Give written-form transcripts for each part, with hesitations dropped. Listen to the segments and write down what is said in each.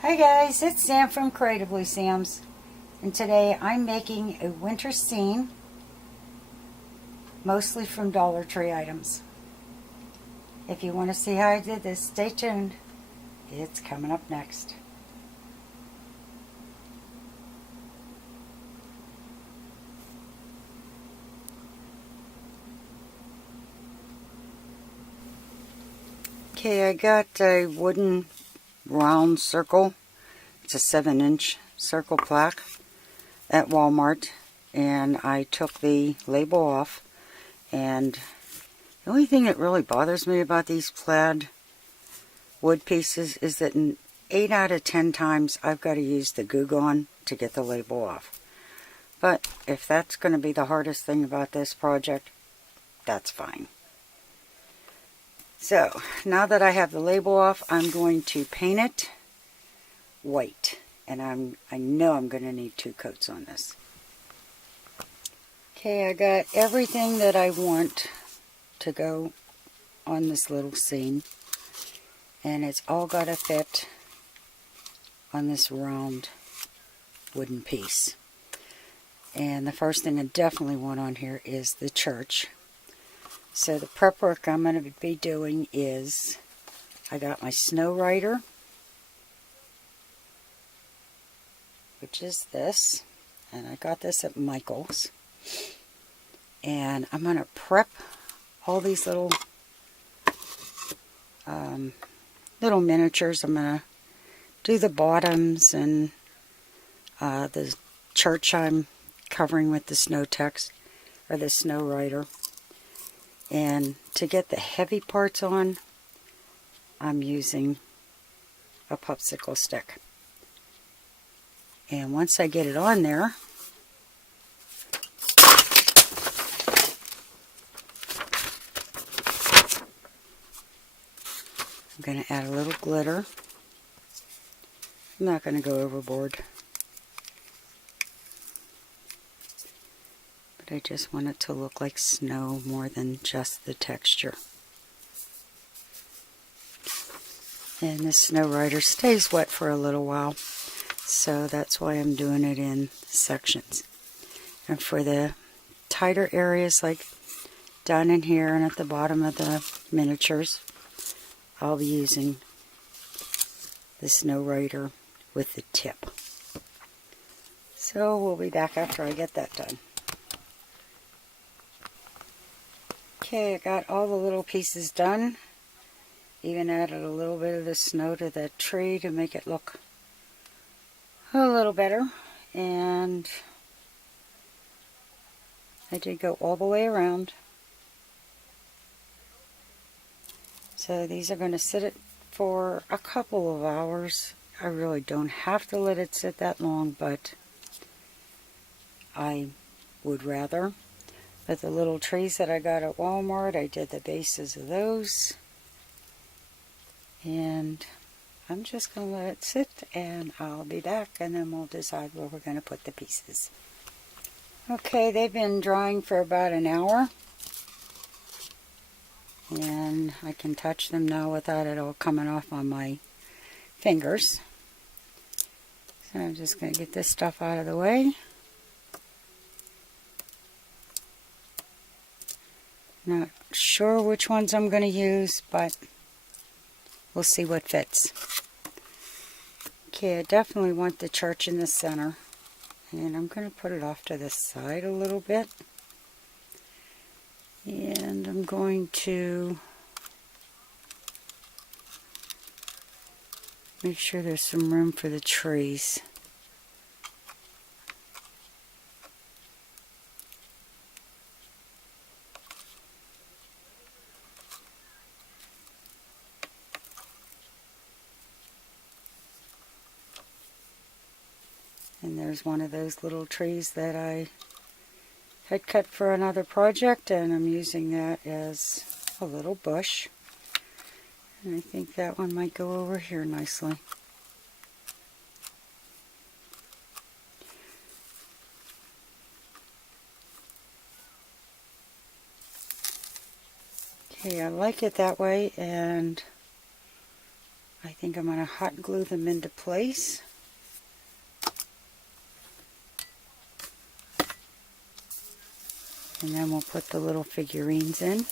Hi guys, it's Sam from Creatively Sam's, and today I'm making a winter scene, mostly from Dollar Tree items. If you want to see how I did this, stay tuned. It's coming up next. Okay, I got a wooden round circle. It's a 7-inch circle plaque at Walmart, and I took the label off, and the only thing that really bothers me about these plaid wood pieces is that in 8 out of 10 times I've got to use the glue gun to get the label off. But if that's going to be the hardest thing about this project, that's fine. So now that I have the label off, I'm going to paint it white, and I know I'm going to need 2 coats on this. Okay, I got everything that I want to go on this little scene, and it's all got to fit on this round wooden piece. And the first thing I definitely want on here is the church. So the prep work I'm going to be doing is, I got my snow writer, which is this, and I got this at Michael's. And I'm going to prep all these little miniatures. I'm going to do the bottoms, and the church I'm covering with the snow text, or the snow writer. And to get the heavy parts on, I'm using a popsicle stick. And once I get it on there, I'm going to add a little glitter. I'm not going to go overboard, but I just want it to look like snow more than just the texture. And this snow writer stays wet for a little while, so that's why I'm doing it in sections. And for the tighter areas, like down in here and at the bottom of the miniatures, I'll be using the snow writer with the tip. So we'll be back after I get that done. Okay, I got all the little pieces done. Even added a little bit of the snow to the tree to make it look a little better. And I did go all the way around. So these are going to sit it for a couple of hours. I really don't have to let it sit that long, but I would rather. But the little trees that I got at Walmart, I did the bases of those. And I'm just going to let it sit, and I'll be back, and then we'll decide where we're going to put the pieces. Okay, they've been drying for about an hour. And I can touch them now without it all coming off on my fingers. So I'm just going to get this stuff out of the way. Not sure which ones I'm going to use, but we'll see what fits. Okay, I definitely want the church in the center. And I'm going to put it off to the side a little bit. And I'm going to make sure there's some room for the trees. And there's one of those little trees that I had cut for another project, and I'm using that as a little bush. And I think that one might go over here nicely. Okay, I like it that way, and I think I'm going to hot glue them into place. And then we'll put the little figurines in.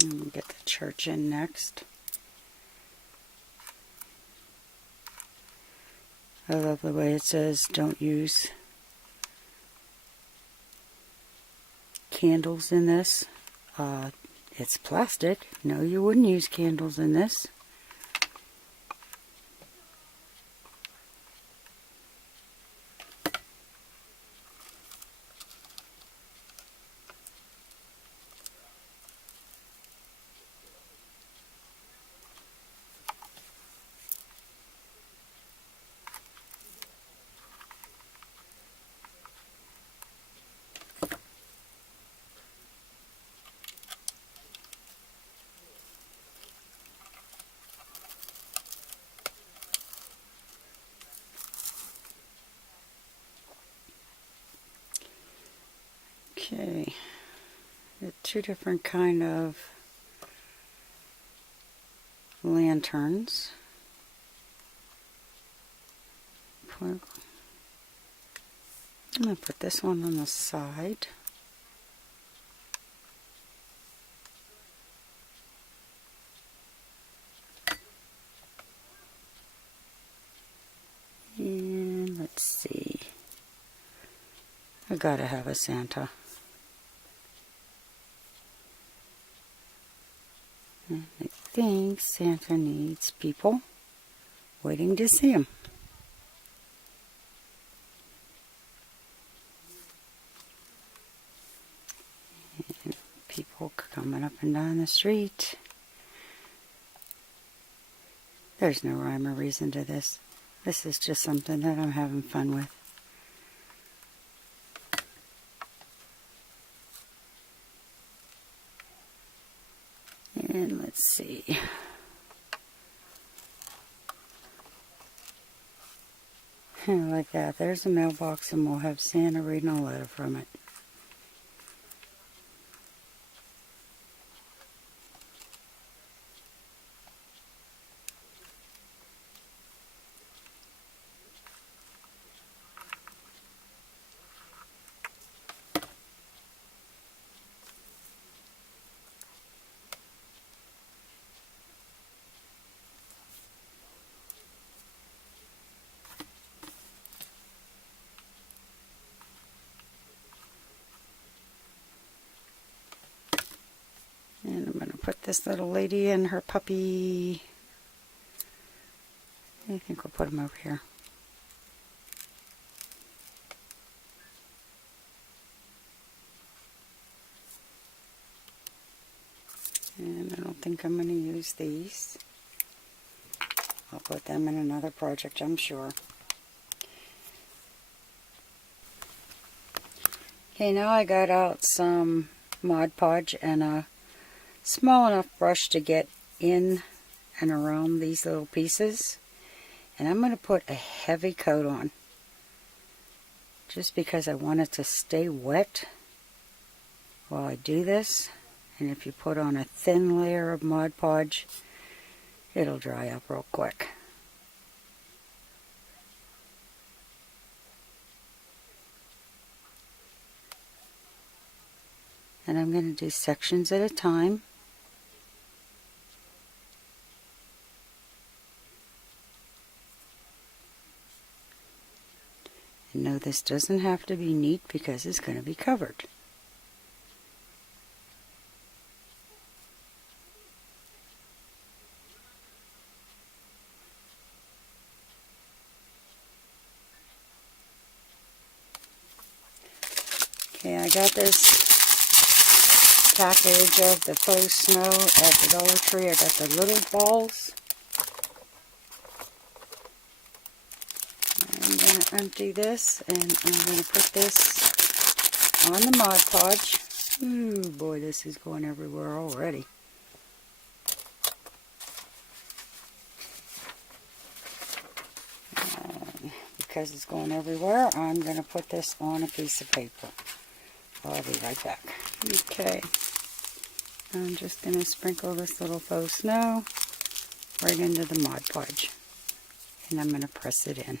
And we'll get the church in next. I love the way it says don't use candles in this. It's plastic. No, you wouldn't use candles in this. Okay, two different kind of lanterns. I'm going to put this one on the side. And let's see. I gotta have a Santa. And I think Santa needs people waiting to see him. And people coming up and down the street. There's no rhyme or reason to this. This is just something that I'm having fun with. And let's see. Like that. There's a mailbox and we'll have Santa reading a letter from it. And I'm going to put this little lady and her puppy. I think we'll put them over here. And I don't think I'm going to use these. I'll put them in another project, I'm sure. Okay, now I got out some Mod Podge and a small enough brush to get in and around these little pieces. And I'm going to put a heavy coat on. Just because I want it to stay wet while I do this. And if you put on a thin layer of Mod Podge, it'll dry up real quick. And I'm going to do sections at a time. And no, this doesn't have to be neat because it's going to be covered. Okay, I got this package of the faux snow at the Dollar Tree. I got the little balls. I'm going to empty this, and I'm going to put this on the Mod Podge. Ooh, boy, this is going everywhere already. Because it's going everywhere, I'm going to put this on a piece of paper. I'll be right back. Okay, I'm just going to sprinkle this little faux snow right into the Mod Podge, and I'm going to press it in.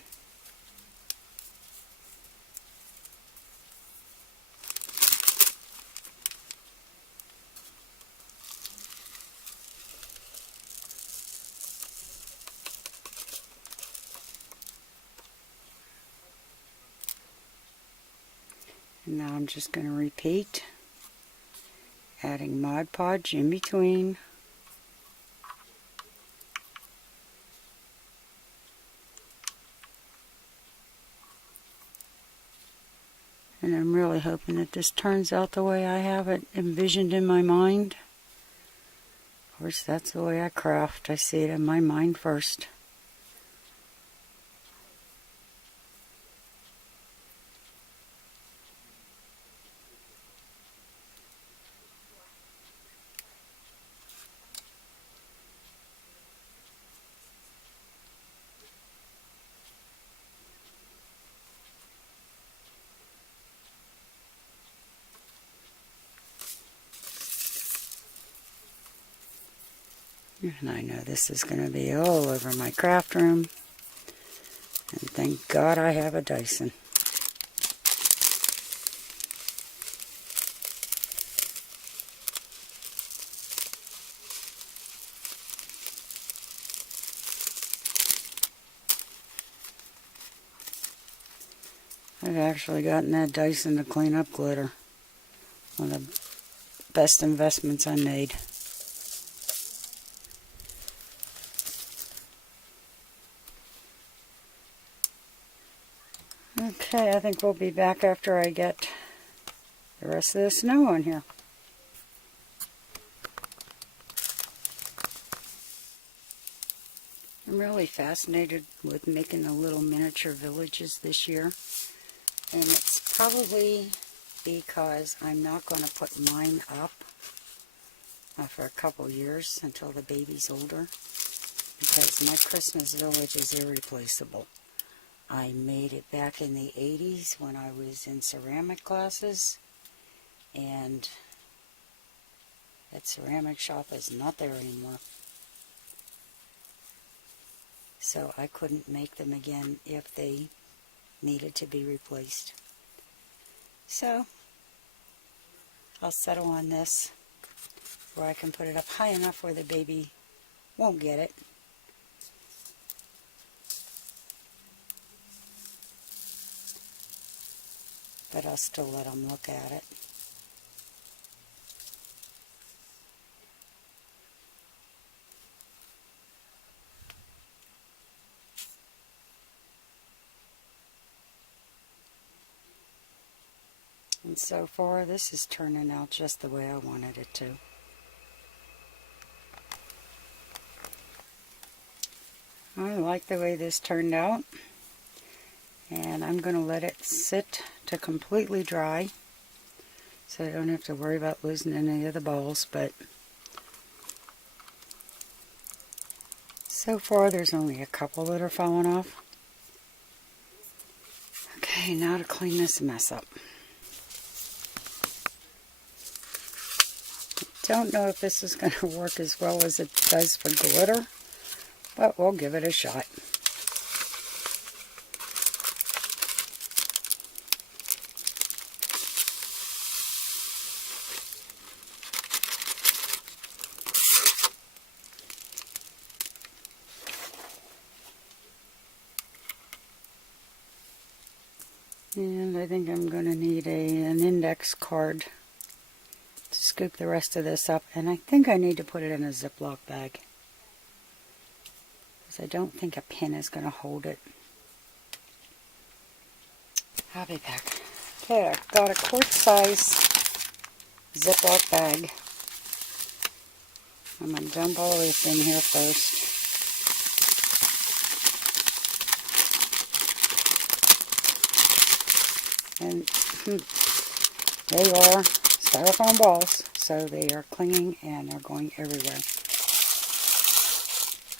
And now I'm just going to repeat, adding Mod Podge in between. And I'm really hoping that this turns out the way I have it envisioned in my mind. Of course, that's the way I craft. I see it in my mind first. And I know this is going to be all over my craft room. And thank God I have a Dyson. I've actually gotten that Dyson to clean up glitter. One of the best investments I made. Okay, I think we'll be back after I get the rest of the snow on here. I'm really fascinated with making the little miniature villages this year. And it's probably because I'm not going to put mine up for a couple years until the baby's older. Because my Christmas village is irreplaceable. I made it back in the 80s when I was in ceramic classes, and that ceramic shop is not there anymore. So I couldn't make them again if they needed to be replaced. So I'll settle on this where I can put it up high enough where the baby won't get it. But I'll still let them look at it. And so far, this is turning out just the way I wanted it to. I like the way this turned out. And I'm going to let it sit to completely dry, so I don't have to worry about losing any of the balls. But so far there's only a couple that are falling off. Okay, now to clean this mess up. Don't know if this is going to work as well as it does for glitter, but we'll give it a shot. And I think I'm going to need an index card to scoop the rest of this up. And I think I need to put it in a Ziploc bag, because I don't think a pin is going to hold it. I'll be back. Okay, I've got a quart size Ziploc bag. I'm going to dump all this in here first. And they are styrofoam balls, so they are clinging and they're going everywhere.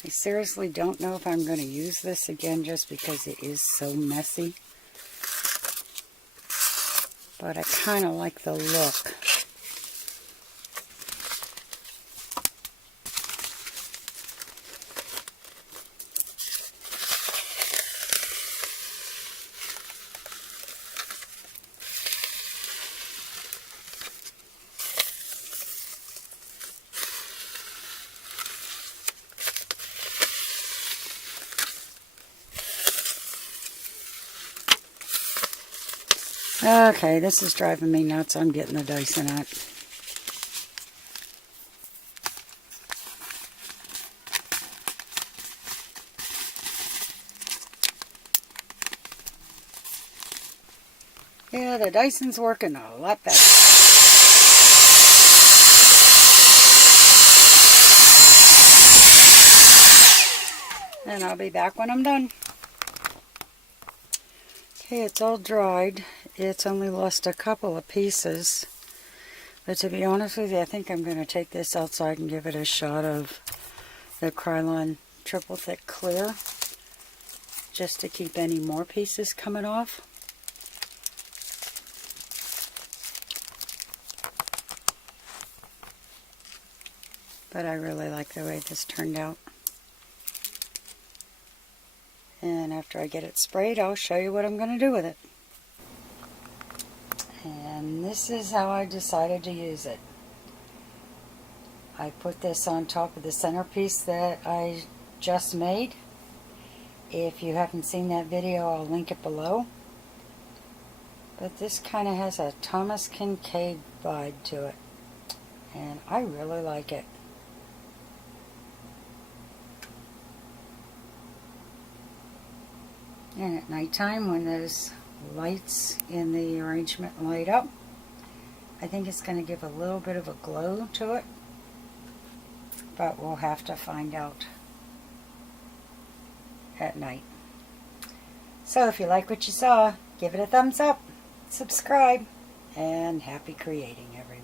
I seriously don't know if I'm going to use this again just because it is so messy. But I kind of like the look. Okay, this is driving me nuts. I'm getting the Dyson out. Yeah, the Dyson's working a lot better. And I'll be back when I'm done. Okay, it's all dried. It's only lost a couple of pieces. But to be honest with you, I think I'm going to take this outside and give it a shot of the Krylon Triple Thick Clear, just to keep any more pieces coming off. But I really like the way this turned out. And after I get it sprayed, I'll show you what I'm going to do with it. And this is how I decided to use it. I put this on top of the centerpiece that I just made. If you haven't seen that video, I'll link it below. But this kind of has a Thomas Kinkade vibe to it. And I really like it. And at nighttime, when those lights in the arrangement light up, I think it's going to give a little bit of a glow to it. But we'll have to find out at night. So if you like what you saw, give it a thumbs up, subscribe, and happy creating, everyone.